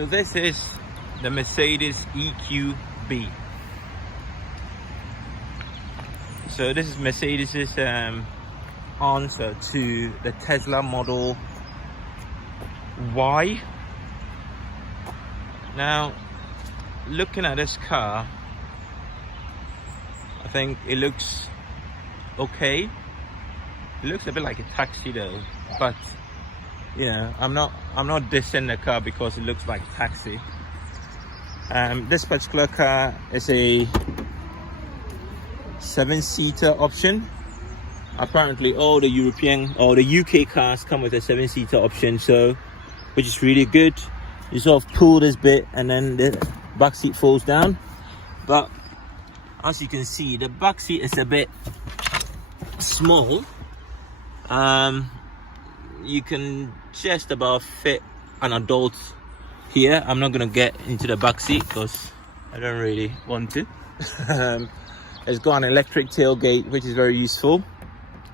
So this is the Mercedes EQB. So this is Mercedes's answer to the Tesla Model Y. Now, looking at this car, I think it looks okay. It looks a bit like a taxi though, but you know, I'm not dissing the car because it looks like a taxi. This particular car is a 7-seater option. Apparently all the European or the UK cars come with a 7-seater option, so which is really good. You sort of pull this bit and then the back seat falls down, but as you can see, the back seat is a bit small. You can just about fit an adult here. I'm not gonna get into the back seat because I don't really want to. It's got an electric tailgate, which is very useful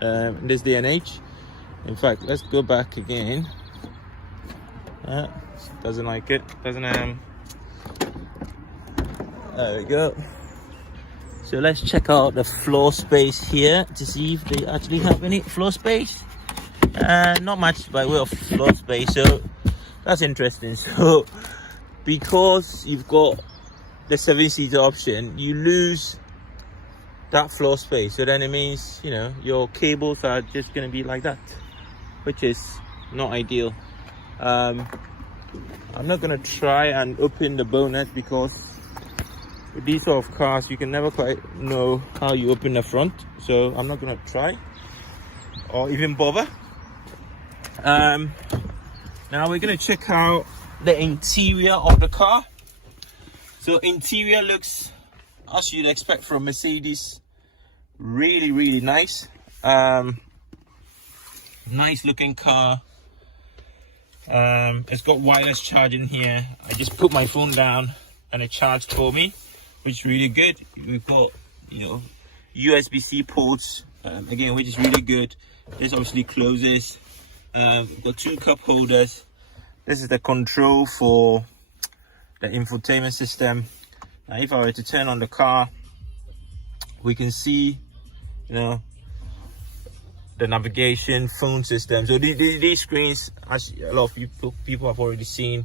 in this day and age. In fact, let's go back again. Doesn't like it. Doesn't there we go. So let's check out the floor space here to see if they actually have any floor space. Not much by way of floor space, so that's interesting. So because you've got the 7-seater option, you lose that floor space, so then it means, you know, your cables are just going to be like that, which is not ideal. I'm not going to try and open the bonnet because with these sort of cars you can never quite know how you open the front, so I'm not going to try or even bother. Now we're going to check out the interior of the car. So interior looks, as you'd expect from Mercedes, really nice. Nice looking car. It's got wireless charging here. I just put my phone down and it charged for me, which is really good. We've got, you know, USB-C ports again, which is really good. This obviously closes. We've got 2 cup holders. This is the control for the infotainment system. Now if I were to turn on the car, we can see, you know, the navigation, phone system. So these screens, as a lot of people have already seen,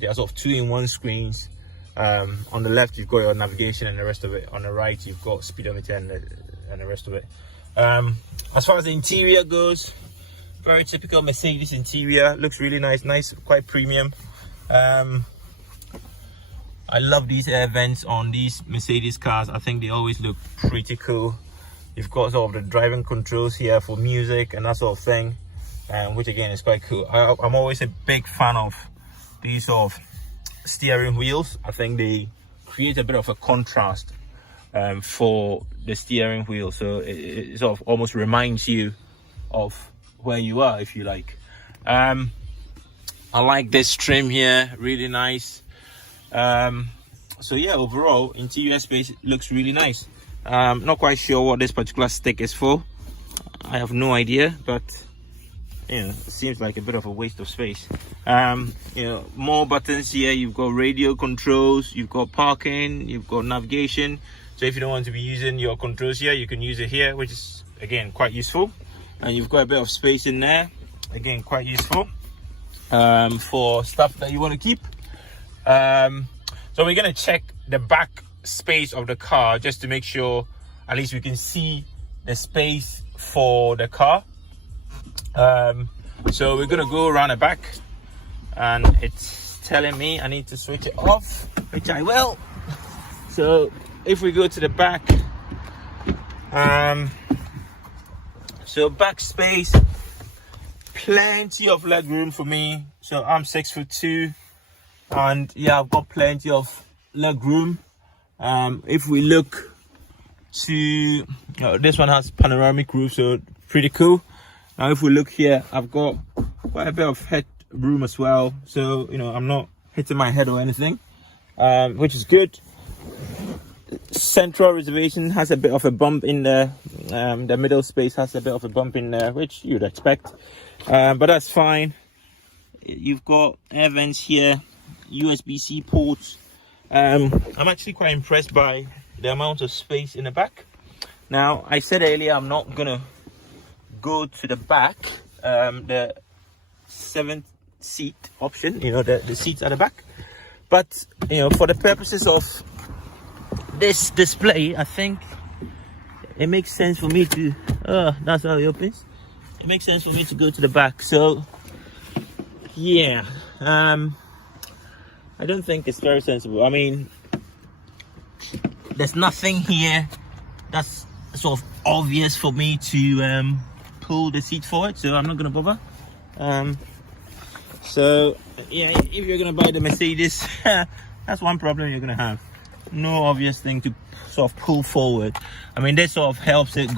they are sort of 2-in-1 screens. On the left you've got your navigation and the rest of it. On the right you've got speedometer and the rest of it. As far as the interior goes, very typical Mercedes interior. Looks really nice, quite premium. I love these air vents on these Mercedes cars. I think they always look pretty cool. You've got sort of the driving controls here for music and that sort of thing, which again is quite cool. I'm always a big fan of these sort of steering wheels. I think they create a bit of a contrast for the steering wheel, so it sort of almost reminds you of where you are, if you like. I like this trim here, really nice. So yeah, overall interior space looks really nice. Not quite sure what this particular stick is for. I have no idea, but you know, it seems like a bit of a waste of space. You know, more buttons here. You've got radio controls, you've got parking, you've got navigation. So if you don't want to be using your controls here, you can use it here, which is again quite useful. And you've got a bit of space in there, again quite useful for stuff that you want to keep. So we're going to check the back space of the car just to make sure at least we can see the space for the car. So we're going to go around the back, and it's telling me I need to switch it off, which I will. So if we go to the back, so back space, plenty of leg room for me. So I'm 6'2", and yeah, I've got plenty of leg room. If we look to this one has panoramic roof, so pretty cool. Now if we look here, I've got quite a bit of head room as well, so you know, I'm not hitting my head or anything, which is good. Central reservation has a bit of a bump in there. The middle space has a bit of a bump in there, which you'd expect, but that's fine. You've got air vents here. USB-C ports. I'm actually quite impressed by the amount of space in the back. Now, I said earlier I'm not gonna go to the back, the 7th seat option, you know, the seats at the back, but you know, for the purposes of this display, I think it makes sense for me to that's how it opens. It makes sense for me to go to the back. So yeah, I don't think it's very sensible. I mean, there's nothing here that's sort of obvious for me to pull the seat forward, so I'm not gonna bother. So yeah, if you're gonna buy the Mercedes, that's one problem you're gonna have. No obvious thing to sort of pull forward. I mean, this sort of helps it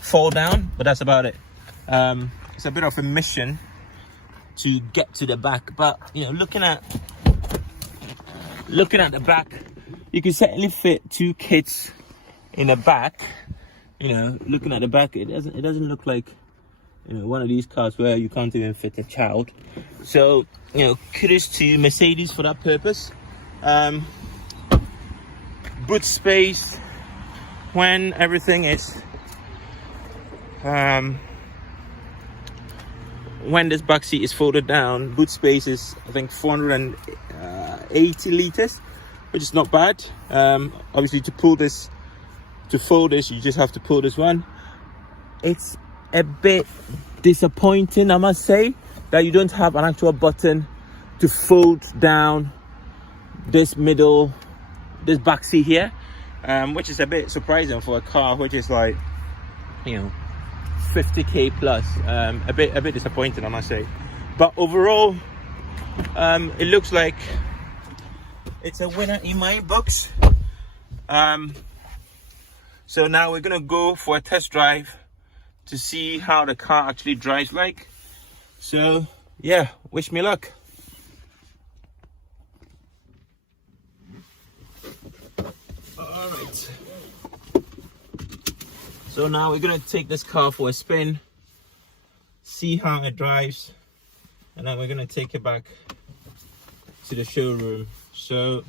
fall down, but that's about it. It's a bit of a mission to get to the back, but you know, looking at the back, you can certainly fit 2 kids in the back. You know, looking at the back, it doesn't look like, you know, one of these cars where you can't even fit a child. So, you know, kudos to Mercedes for that purpose. Boot space, when everything is when this back seat is folded down, boot space is, I think, 480 liters, which is not bad. Obviously, to fold this, you just have to pull this one. It's a bit disappointing, I must say, that you don't have an actual button to fold down this back seat here, which is a bit surprising for a car which is like, you know, 50k plus. A bit disappointing, I must say, but overall it looks like it's a winner in my books. So now we're gonna go for a test drive to see how the car actually drives like. So yeah, wish me luck. All right, so now we're gonna take this car for a spin, see how it drives, and then we're gonna take it back to the showroom. So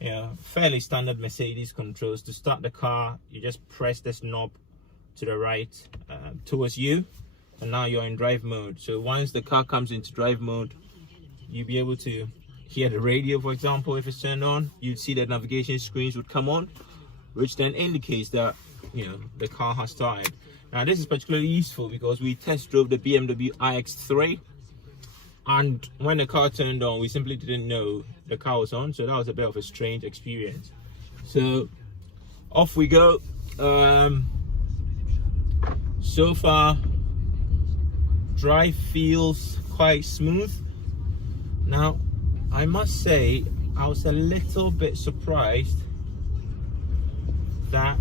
yeah, fairly standard Mercedes controls. To start the car, you just press this knob to the right towards you, and now you're in drive mode. So once the car comes into drive mode, you'll be able to hear the radio, for example. If it's turned on, you'd see the navigation screens would come on, which then indicates that, you know, the car has started. Now this is particularly useful because we test drove the BMW iX3, and when the car turned on, we simply didn't know the car was on, so that was a bit of a strange experience. So off we go. So far, drive feels quite smooth. Now I must say, I was a little bit surprised that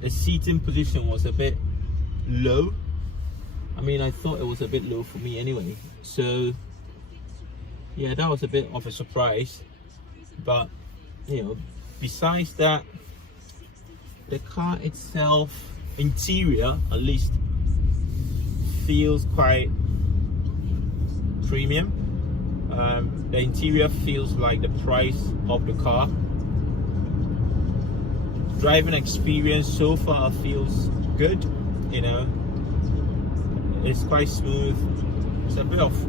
the seating position was a bit low. I mean, I thought it was a bit low for me anyway. So yeah, that was a bit of a surprise. But you know, besides that, the car itself, interior at least, feels quite premium. The interior feels like the price of the car. Driving experience so far feels good, you know. It's quite smooth. It's a bit of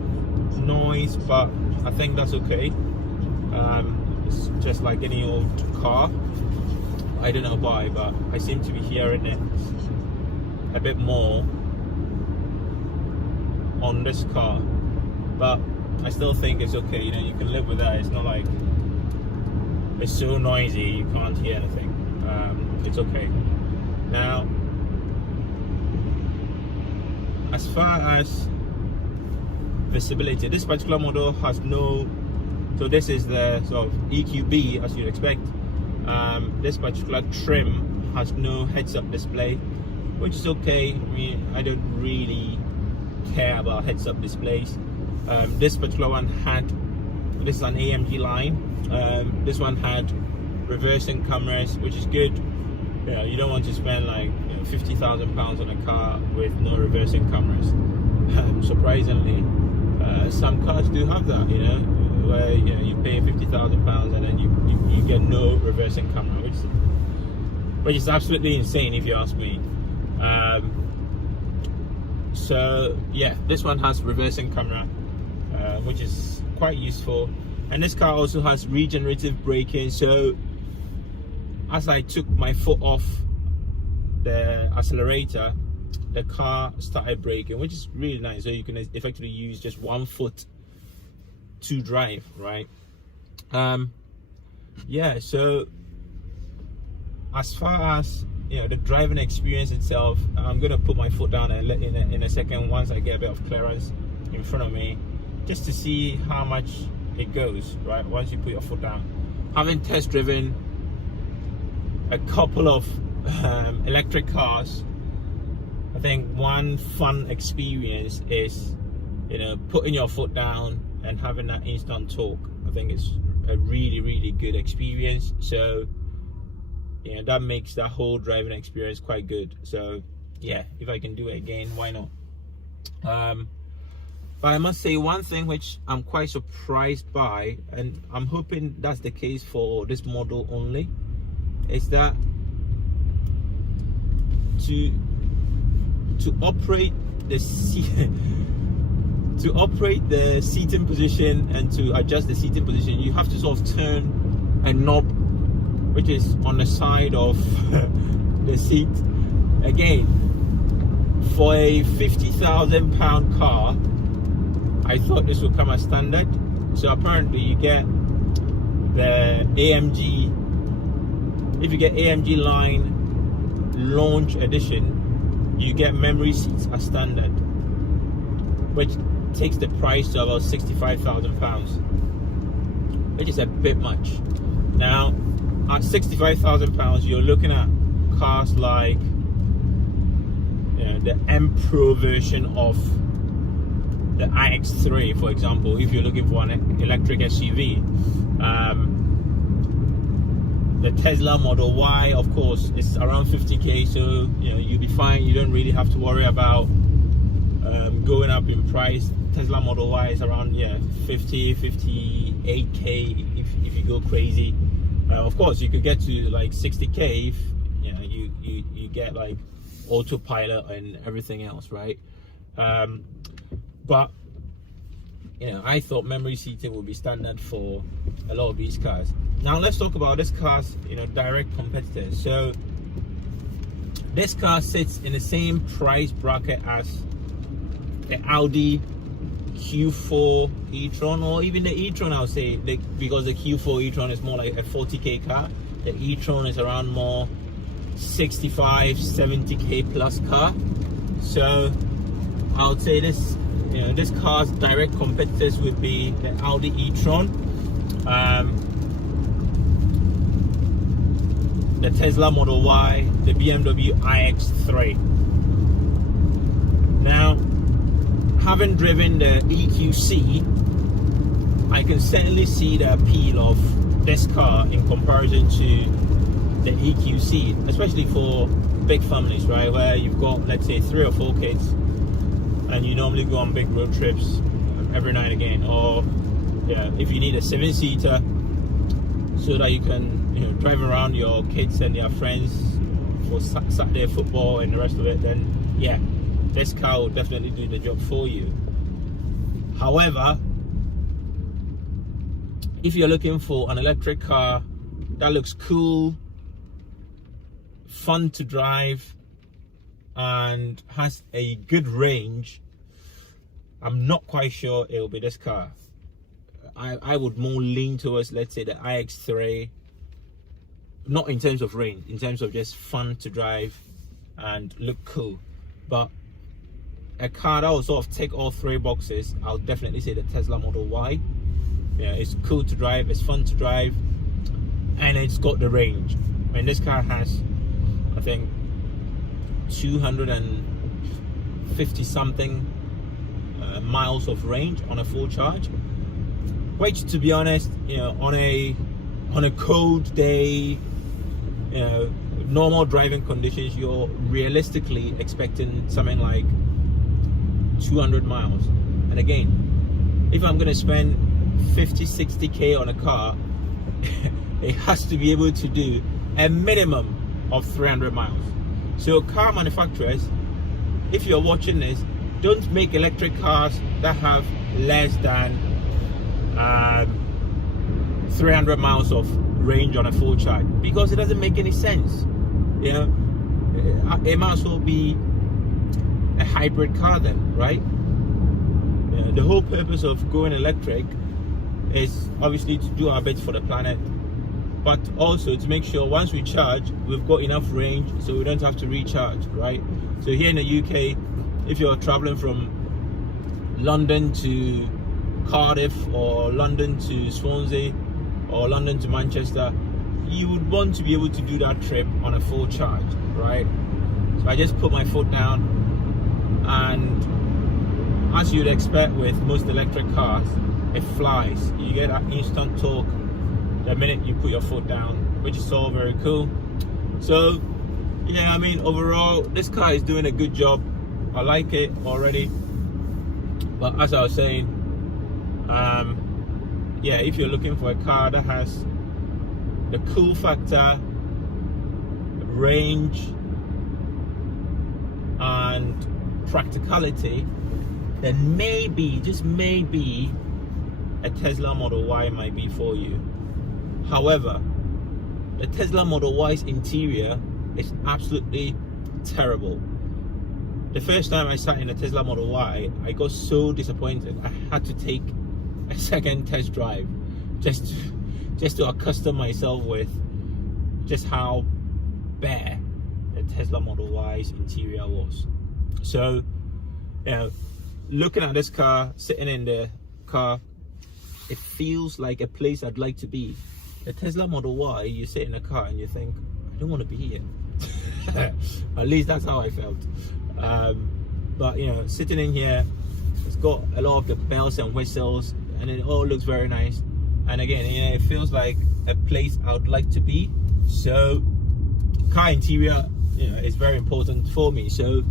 noise, but I think that's okay. It's just like any old car. I don't know why, but I seem to be hearing it a bit more on this car, but I still think it's okay. You know, you can live with that. It's not like it's so noisy you can't hear anything. It's okay. Now, as far as visibility, this particular model has no, so this is the sort of EQB as you'd expect. This particular trim has no heads-up display, which is okay. I mean, I don't really care about heads-up displays. This particular one had, this is an AMG line, this one had reversing cameras, which is good. You don't want to spend like £50,000 on a car with no reversing cameras. Surprisingly, some cars do have that, where you pay £50,000 and then you get no reversing camera, which is absolutely insane if you ask me. So yeah, this one has reversing camera, which is quite useful, and this car also has regenerative braking. So as I took my foot off the accelerator, the car started braking, which is really nice. So you can effectively use just one foot to drive, right? Yeah, so as far as the driving experience itself, I'm gonna put my foot down in a second once I get a bit of clearance in front of me, just to see how much it goes, right? Once you put your foot down. Having test driven a couple of electric cars, I think one fun experience is putting your foot down and having that instant torque. I think it's a really good experience. So that makes that whole driving experience quite good. So yeah, if I can do it again, why not? But I must say one thing which I'm quite surprised by, and I'm hoping that's the case for this model only, is that to operate the seating position and to adjust the seating position, you have to sort of turn a knob which is on the side of the seat. Again, for a £50,000 car, I thought this would come as standard. So apparently you get the AMG, if you get AMG line launch edition, you get memory seats as standard, which takes the price to about £65,000, which is a bit much. Now at £65,000, you're looking at cars like the M Pro version of the iX3, for example. If you're looking for an electric SUV, the Tesla Model Y, of course, is around 50k, so you'll be fine. You don't really have to worry about going up in price. Tesla Model Y is around 58k if you go crazy. Of course, you could get to like 60k if you get like autopilot and everything else, right? But I thought memory seating would be standard for a lot of these cars. Now let's talk about this car's direct competitors. So this car sits in the same price bracket as the Audi Q4 e-tron, or even the e-tron, I would say, because the Q4 e-tron is more like a 40k car. The e-tron is around more 65, 70k plus car. So I would say this car's direct competitors would be the Audi e-tron, the Tesla Model Y, the BMW iX3. Now, having driven the EQC, I can certainly see the appeal of this car in comparison to the EQC, especially for big families, right, where you've got, let's say, 3 or 4 kids and you normally go on big road trips every now and again, or if you need a 7-seater so that you can drive around your kids and their friends for Saturday football and the rest of it, then this car will definitely do the job for you. However, if you're looking for an electric car that looks cool, fun to drive, and has a good range, I'm not quite sure it will be this car. I would more lean towards, let's say, the iX3, not in terms of range, in terms of just fun to drive and look cool. But a car that will sort of tick all 3 boxes, I'll definitely say the Tesla Model Y. It's cool to drive, it's fun to drive, and it's got the range. And this car has, I think, 250 something miles of range on a full charge, which, to be honest, on a cold day, normal driving conditions, you're realistically expecting something like 200 miles. And again, if I'm going to spend 50-60k on a car, it has to be able to do a minimum of 300 miles. So car manufacturers, if you're watching this, don't make electric cars that have less than 300 miles of range on a full charge, because it doesn't make any sense. You know, it might as well be a hybrid car then, right? The whole purpose of going electric is obviously to do our bit for the planet, but also to make sure once we charge, we've got enough range so we don't have to recharge, right? So here in the UK, if you're traveling from London to Cardiff, or London to Swansea, or London to Manchester, you would want to be able to do that trip on a full charge, right? So I just put my foot down, and as you'd expect with most electric cars, it flies. You get that instant torque the minute you put your foot down, which is all very cool. So yeah, I mean, overall this car is doing a good job. I like it already, but as I was saying, yeah, if you're looking for a car that has the cool factor, range, and practicality, then maybe, just maybe, a Tesla Model Y might be for you. However, the Tesla Model Y's interior is absolutely terrible. The first time I sat in a Tesla Model Y, I got so disappointed. I had to take a second test drive just to accustom myself with just how bare the Tesla Model Y's interior was. So, you know, looking at this car, sitting in the car, it feels like a place I'd like to be. The Tesla Model Y, you sit in a car and you think, I don't want to be here. At least that's how I felt. But you know, sitting in here, it's got a lot of the bells and whistles, and it all looks very nice. And again, you know, it feels like a place I would like to be. So car interior, you know, is very important for me. So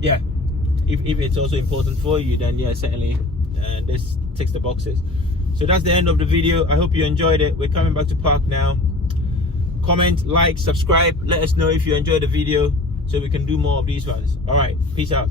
yeah, if it's also important for you, then yeah, certainly this ticks the boxes. So that's the end of the video. I hope you enjoyed it. We're coming back to park now. Comment, like, subscribe, let us know if you enjoyed the video so we can do more of these ones. All right, peace out.